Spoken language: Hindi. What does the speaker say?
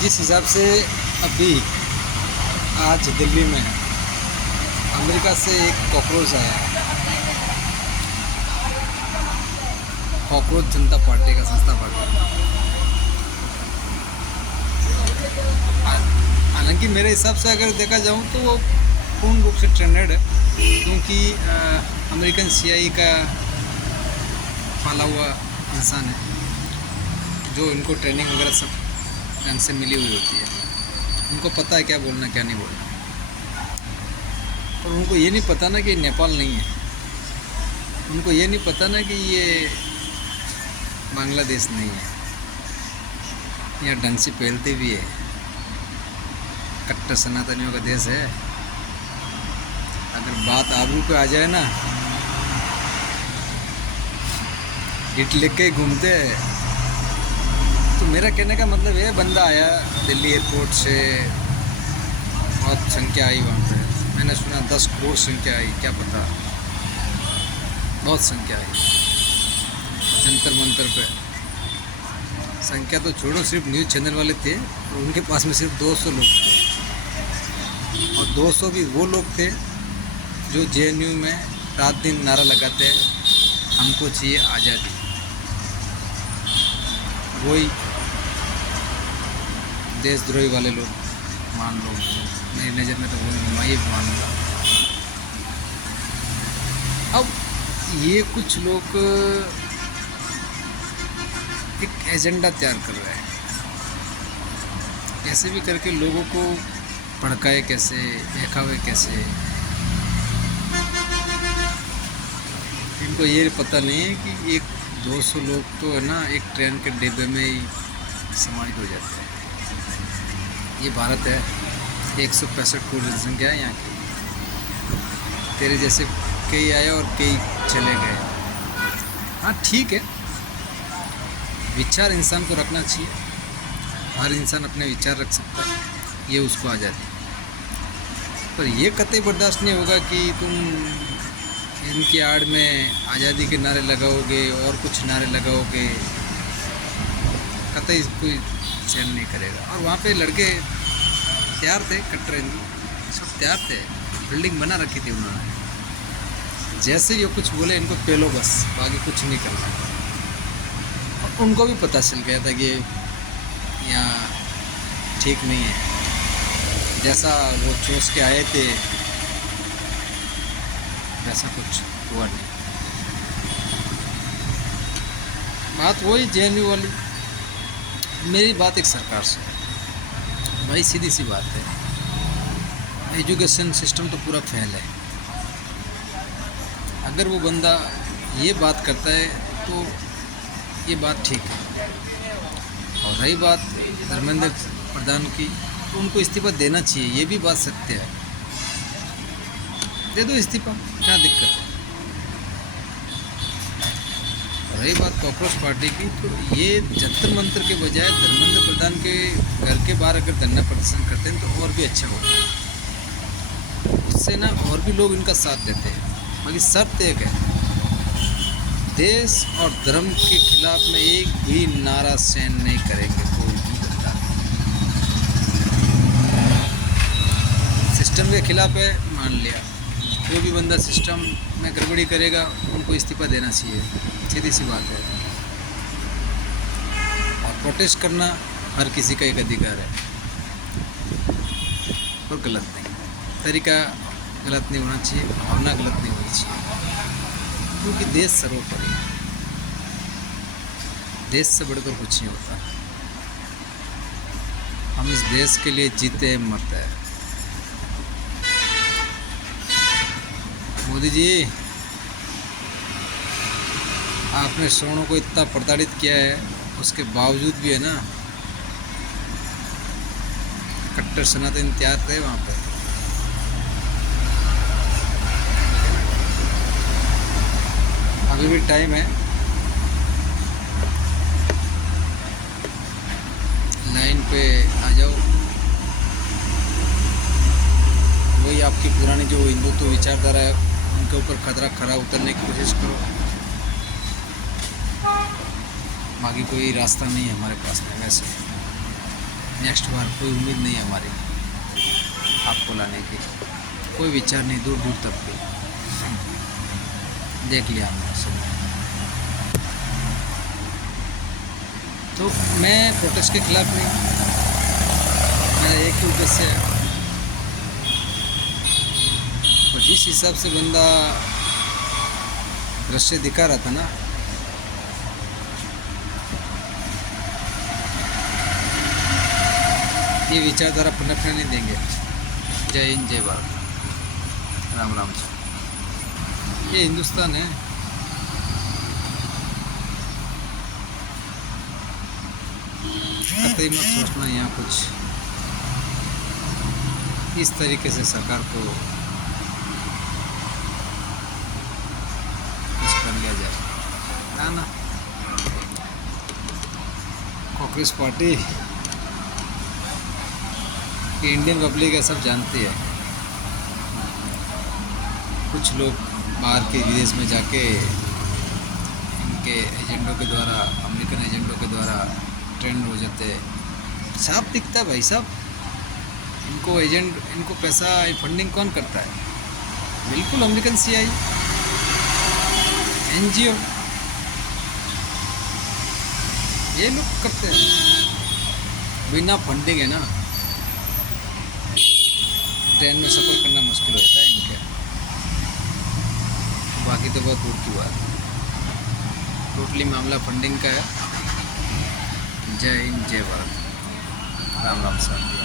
जिस हिसाब से अभी आज दिल्ली में अमेरिका से एक कॉकरोच आया, कॉकरोच जनता पार्टी का संस्था पार्टी। हालांकि मेरे हिसाब से अगर देखा जाऊं तो वो पूर्ण रूप से ट्रेंडेड है, क्योंकि अमेरिकन सीआई का पाला हुआ इंसान है, जो इनको ट्रेनिंग वगैरह सब ढंग से मिली हुई होती है। उनको पता है क्या बोलना क्या नहीं बोलना, पर उनको ये नहीं पता ना कि नेपाल नहीं है, उनको ये नहीं पता ना कि ये बांग्लादेश नहीं है, यहाँ ढंग से फैलती भी है, कट्टर सनातनियों का देश है। अगर बात आबरू पे आ जाए ना, हिट लिख के घूमते हैं। तो मेरा कहने का मतलब है, बंदा आया दिल्ली एयरपोर्ट से, बहुत संख्या आई वहाँ पे, मैंने सुना 10 करोड़ संख्या आई, क्या पता, बहुत संख्या आई जंतर मंतर पे। संख्या तो छोड़ो, सिर्फ न्यूज़ चैनल वाले थे और उनके पास में सिर्फ 200 लोग थे, और 200 भी वो लोग थे जो जेएनयू में रात दिन नारा लगाते हैं, हमको चाहिए आज़ादी। वही देशद्रोही वाले लोग मान लो, मेरी नज़र में तो वो मैं ही मानूंगा। अब ये कुछ लोग एक एजेंडा तैयार कर रहे हैं, कैसे भी करके लोगों को भड़काए, कैसे बहकावे, कैसे। इनको ये पता नहीं है कि एक 200 लोग तो है ना, एक ट्रेन के डिब्बे में ही समाहित हो जाते हैं। ये भारत है, 165 करोड़ जनसंख्या है यहाँ की। तेरे जैसे कई आए और कई चले गए। हाँ ठीक है, विचार इंसान को रखना चाहिए, हर इंसान अपने विचार रख सकता है, ये उसको आज़ादी। पर ये कतई बर्दाश्त नहीं होगा कि तुम इनकी आड़ में आज़ादी के नारे लगाओगे और कुछ नारे लगाओगे, कतई कोई सहन नहीं करेगा। और वहाँ पे लड़के तैयार थे, कट्टर हिंदू सब तैयार थे, बिल्डिंग बना रखी थी उन्होंने। जैसे ये कुछ बोले, इनको पेलो बस, बाकी कुछ नहीं करना। और उनको भी पता चल गया था कि यहाँ ठीक नहीं है, जैसा वो चूस के आए थे वैसा कुछ हुआ नहीं। बात वही जेएनयू वाली। मेरी बात एक सरकार से, भाई सीधी सी बात है, एजुकेशन सिस्टम तो पूरा फेल है। अगर वो बंदा ये बात करता है तो ये बात ठीक है। और रही बात धर्मेंद्र प्रधान की, तो उनको इस्तीफा देना चाहिए, ये भी बात सत्य है। दे दो इस्तीफा, क्या दिक्कत है। रही बात कॉकरोच पार्टी की, तो ये जंतर मंतर के बजाय धर्मेंद्र प्रधान के घर के बाहर अगर धरना प्रदर्शन करते हैं तो और भी अच्छा होता है, उससे ना और भी लोग इनका साथ देते हैं। बाकी शर्त एक है, देश और धर्म के खिलाफ में एक भी नारा सहन नहीं करेंगे कोई भी बंदा। सिस्टम के खिलाफ है, मान लिया, कोई भी बंदा सिस्टम में गड़बड़ी करेगा उनको इस्तीफा देना चाहिए, सीधी सी बात है। और प्रोटेस्ट करना हर किसी का एक अधिकार है, और गलत नहीं, तरीका गलत नहीं होना चाहिए, भावना गलत नहीं होनी चाहिए, क्योंकि देश सर्वोपरि है, देश से बढ़कर कुछ नहीं होता। हम इस देश के लिए जीते हैं, मरते हैं। मोदी जी, आपने श्रवणों को इतना प्रताड़ित किया है, उसके बावजूद भी है ना, कट्टर सनातन तैयार थे वहाँ पर। अभी भी टाइम है, लाइन पे आ जाओ। वही आपकी पुरानी जो हिंदुत्व विचारधारा है, उनके ऊपर खरा उतरने की कोशिश करो। बाकी कोई रास्ता नहीं है हमारे पास में वैसे। नेक्स्ट बार कोई उम्मीद नहीं है हमारी आपको लाने की, कोई विचार नहीं दूर दूर तक भी। देख लिया हमने सब। तो मैं प्रोटेस्ट के खिलाफ नहीं, मेरा एक ही उद्देश्य है, और जिस हिसाब से बंदा दृश्य दिखा रहा था ना, ये विचारधारा पनपने नहीं देंगे। जय हिंद, जय भारत, राम राम जी। ये हिंदुस्तान है, कतई मत सोचना यहाँ कुछ इस तरीके से सरकार को कुछ कर लिया जाए, है ना। कांग्रेस पार्टी कि इंडियन पब्लिक है, सब जानती है। कुछ लोग बाहर के विदेश में जाके इनके एजेंडों के द्वारा, अमेरिकन एजेंडों के द्वारा ट्रेंड हो जाते हैं। साफ दिखता है भाई साहब, इनको एजेंट, इनको पैसा फंडिंग कौन करता है? बिल्कुल अमेरिकन सीआई, एनजीओ, ये लोग करते हैं। बिना फंडिंग है ना, ट्रेन में सफ़र करना मुश्किल हो जाता है इनके। बाकी तो बहुत दूर की बात है, टोटली मामला फंडिंग का है। जय हिंद, जय भारत, राम राम साहब।